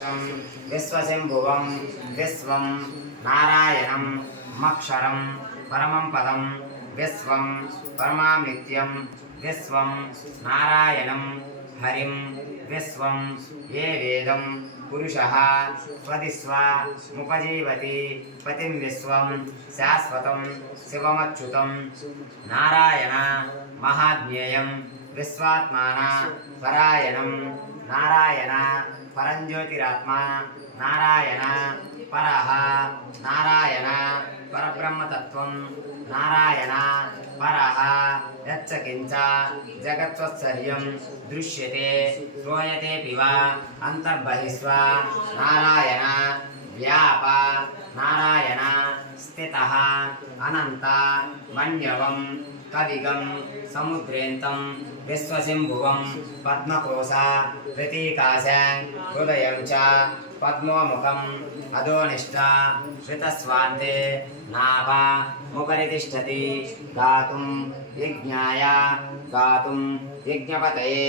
विश्वशंभुवं विश्वं नारायणं मक्षरं परमं पदं विश्वं परमानित्यं विश्वं नारायणं हरिं विश्वं ये वेदं पुरुषः स्वदिस्वा मुपजीवति पतिं विश्वं शाश्वतं शिवमच्युतं नारायण महाज्ञेयं विश्वात्माना परायणं नारायण परंज्योतिरात्मा नारायण परः नारायण परब्रह्मतत्त्वं नारायण परः यच्च किंच जगत्स्वच्छर्यं दृश्यते श्रूयते पिवा अंतर्बहिस्वा नारायण व्याप नारायण स्थितः अनंत मन्यवं कविगं समुद्रेन्तं विश्वशंभुवं पद्मकोशा प्रतीकाशं हृदयं च पद्मोमुखम् अधोनिष्ठा श्रितस्वान्ते नाभ मुपरि तिष्ठति गातुं यज्ञाय गातुं यज्ञपतये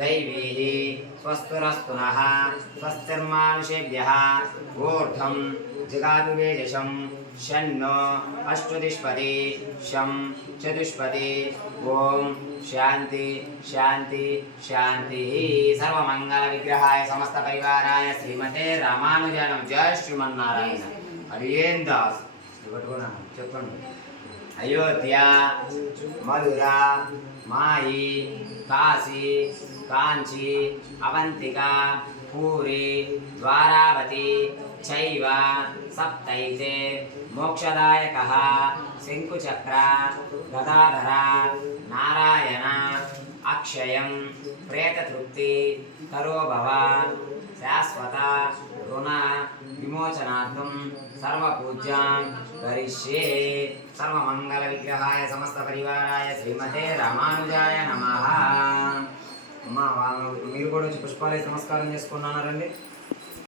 दैवीः स्वस्तुरस्तु नः स्वस्तिर्मानुषेभ्यः ऊर्ध्वं जिगातु वेजशं शन्नो अष्टुदिष्पति शं चतुष्पति ओम शांति शांति शांति। सर्वमंगल विग्रहाय समस्त परिवाराय श्रीमते रामानुजानं जय श्रीमन्नारायण। हरियेन दास अयोध्या मधुरा माई काशी कांची अवंतिका पूरी द्वारावती चैव सप्तैते मोक्षदायकः शंकुचक्र गदाधर नारायण अक्षयं प्रेततृप्ति करो भव शाश्वत ऋण विमोचनार्थं सर्वपूज्यां करिष्ये। सर्वमंगल विग्रहाय समस्त परिवाराय श्रीमते रामानुजाय नमः। మీరు కూడా పుష్పాలు నమస్కారం చేసుకున్నారండి।